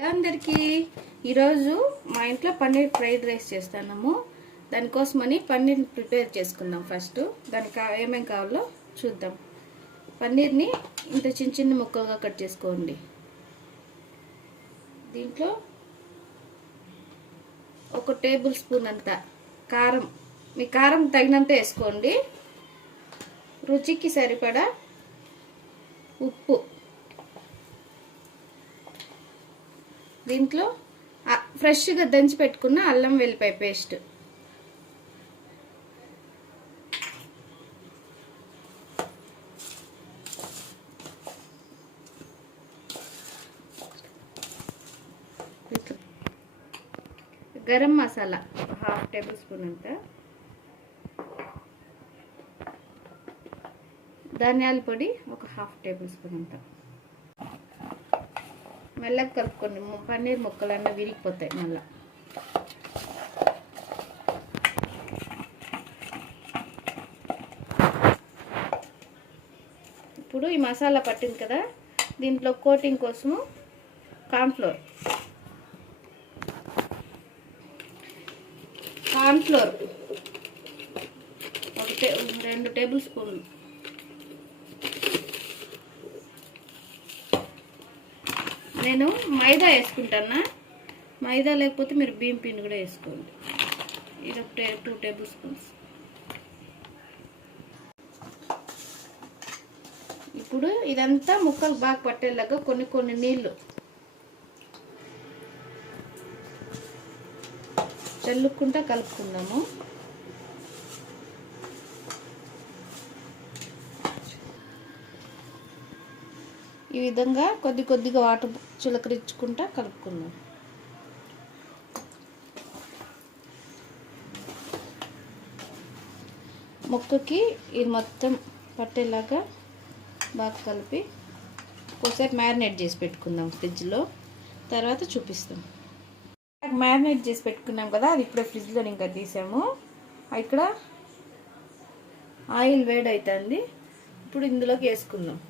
అందరికీ ఈరోజు మా ఇంట్లో పన్నీర్ ఫ్రైడ్ రైస్ చేస్తున్నాము. దానికోసమని పన్నీర్ని ప్రిపేర్ చేసుకుందాం. ఫస్ట్ దానికి ఏమేమి కావాలో చూద్దాం. పన్నీర్ని ఇంత చిన్న చిన్న ముక్కలుగా కట్ చేసుకోండి. దీంట్లో 1 టేబుల్ స్పూన్ అంత కారం, మీ కారం తగినంత వేసుకోండి. రుచికి సరిపడా ఉప్పు, దీంట్లో ఫ్రెష్గా దంచి పెట్టుకున్న అల్లం వెల్లిపాయ paste, garam masala 1/2 tablespoon అంత, ధనియాల పొడి 1/2 టేబుల్ స్పూన్ అంత. మెల్లగా కలుపుకోండి, పన్నీర్ ముక్కలన్నీ విరిగిపోతాయి. మళ్ళీ ఇప్పుడు ఈ మసాలా పట్టింది కదా, దీంట్లో కోటింగ్ కోసము కార్న్ఫ్లోర్ 2 టేబుల్ స్పూన్లు, నేను మైదా వేసుకుంటాను. మైదా లేకపోతే మీరు బియ్యం పిండి కూడా వేసుకోండి. ఇది 2 టేబుల్ స్పూన్స్. ఇప్పుడు ఇదంతా ముక్కలు బాగా పట్టేలాగా కొన్ని నీళ్లు చల్లుకుంటా కలుపుకుందాము. ఈ విధంగా కొద్దిగా వాటర్ చిలకరించుకుంటా కలుపుకుందాం. ముక్కకి ఇది మొత్తం పట్టేలాగా బాగా కలిపి ఒకసారి మ్యారినేట్ చేసి పెట్టుకుందాం ఫ్రిడ్జ్లో. తర్వాత చూపిస్తాం. మ్యారినేట్ చేసి పెట్టుకున్నాం కదా, అది ఇప్పుడే ఫ్రిడ్జ్లో ఇంకా తీసాము. ఇక్కడ ఆయిల్ వేడి అవుతుంది. ఇప్పుడు ఇందులోకి వేసుకుందాం.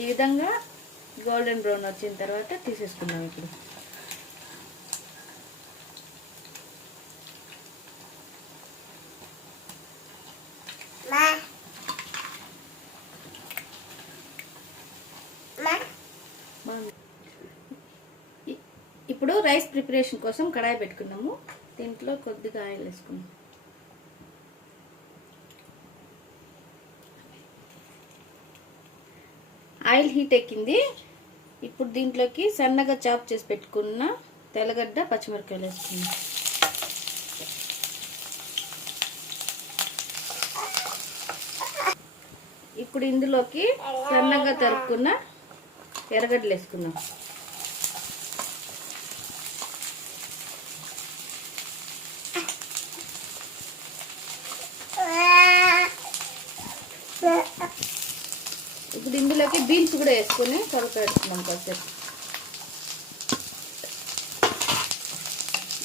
ఈ విధంగా గోల్డెన్ బ్రౌన్ వచ్చిన తర్వాత తీసేసుకుందాం. ఇప్పుడు ఇప్పుడు రైస్ ప్రిపరేషన్ కోసం కడాయి పెట్టుకున్నాము. దీంట్లో కొద్దిగా ఆయిల్ వేసుకున్నాం. ఆయిల్ హీట్ ఎక్కింది. ఇప్పుడు దీంట్లోకి సన్నగా చాప్ చేసి పెట్టుకున్న తెల్లగడ్డ, పచ్చిమిరపకాయలు వేసుకున్నాం. ఇప్పుడు ఇందులోకి సన్నగా తరుక్కున్న ఎర్రగడ్డలు వేసుకుందాం. ఇప్పుడు ఇందులోకి బీన్స్ కూడా వేసుకొని కలుపుతున్నాం కాసేపు.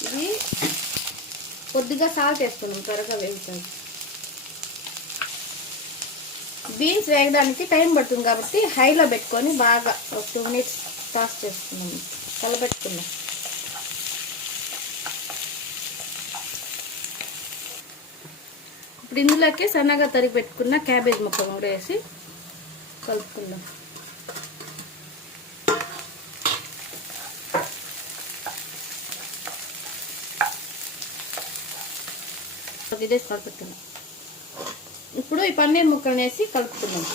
ఇది కొద్దిగా సాల్ట్ వేసుకున్నాం, త్వరగా వేగుతాయి. బీన్స్ వేగడానికి టైం పడుతుంది కాబట్టి హైలో పెట్టుకొని బాగా 2 మినిట్స్ టాస్ చేసుకున్నాం, కలపెట్టుకున్నాం. ఇప్పుడు ఇందులోకి సన్నగా తరిగి పెట్టుకున్న క్యాబేజ్ ముక్కలు కూడా వేసి కలుపుకుందాం. కలుపుతున్నాం. ఇప్పుడు ఈ పన్నీర్ ముక్కలను వేసి కలుపుకుందాం.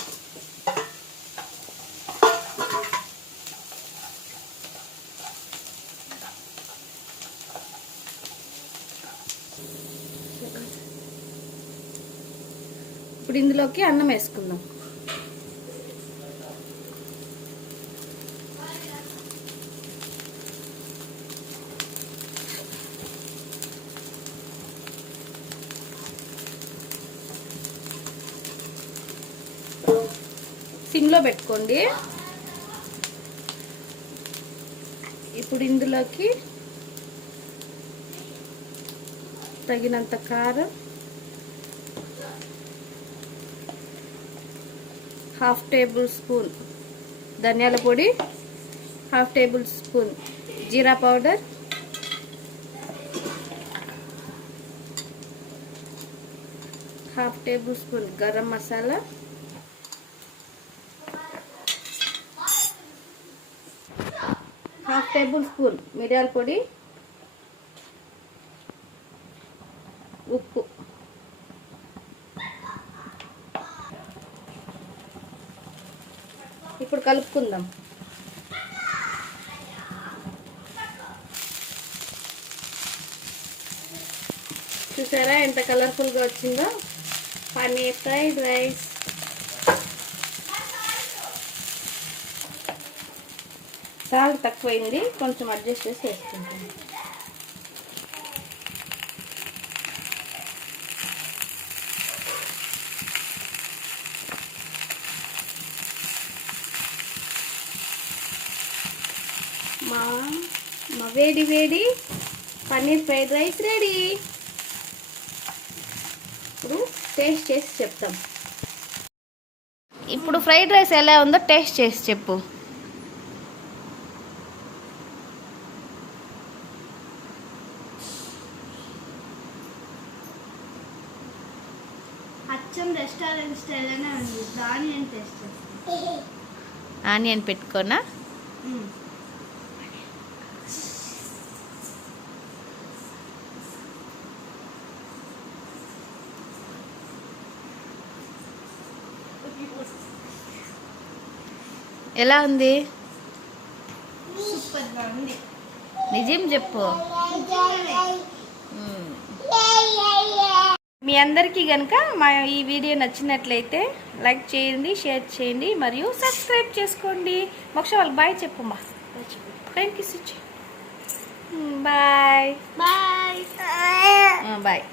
ఇప్పుడు ఇందులోకి అన్నం వేసుకుందాం. సిమ్లో పెట్టుకోండి. ఇప్పుడు ఇందులోకి తగినంత కారం, హాఫ్ టేబుల్ స్పూన్ ధనియాల పొడి, half tablespoon jeera powder, half tablespoon garam masala, half tablespoon మిరియాల పొడి, ఉప్పు. ఇప్పుడు కలుపుకుందాం. చూసారా ఎంత కలర్ఫుల్గా వచ్చిందో పన్నీర్ ఫ్రైడ్ రైస్. సాల్ట్ తక్కువైంది, కొంచెం అడ్జస్ట్ చేసి వేసుకుంటాం. మా వేడి వేడి పన్నీర్ ఫ్రైడ్ రైస్ రెడీ. ఇప్పుడు టేస్ట్ చేసి చెప్తాం. ఇప్పుడు ఫ్రైడ్ రైస్ ఎలా ఉందో టేస్ట్ చేసి చెప్పు. అచ్చం రెస్టారెంట్ స్టైల్లోనే ఉంది. ఆనియన్ టేస్ట్ చేస్తాను. ఆనియన్ పెట్టుకోనా? ఎలా ఉంది? సూపర్గా ఉంది. నిజం చెప్పు. మీ అందరికీ కనుక మా ఈ వీడియో నచ్చినట్లయితే లైక్ చేయండి, షేర్ చేయండి మరియు సబ్స్క్రైబ్ చేసుకోండి. మోక్ష వాళ్ళకి బాయ్ చెప్పమ్మా. ఫ్రెండ్ కిస్ ఇచ్చి బాయ్. బాయ్. బాయ్.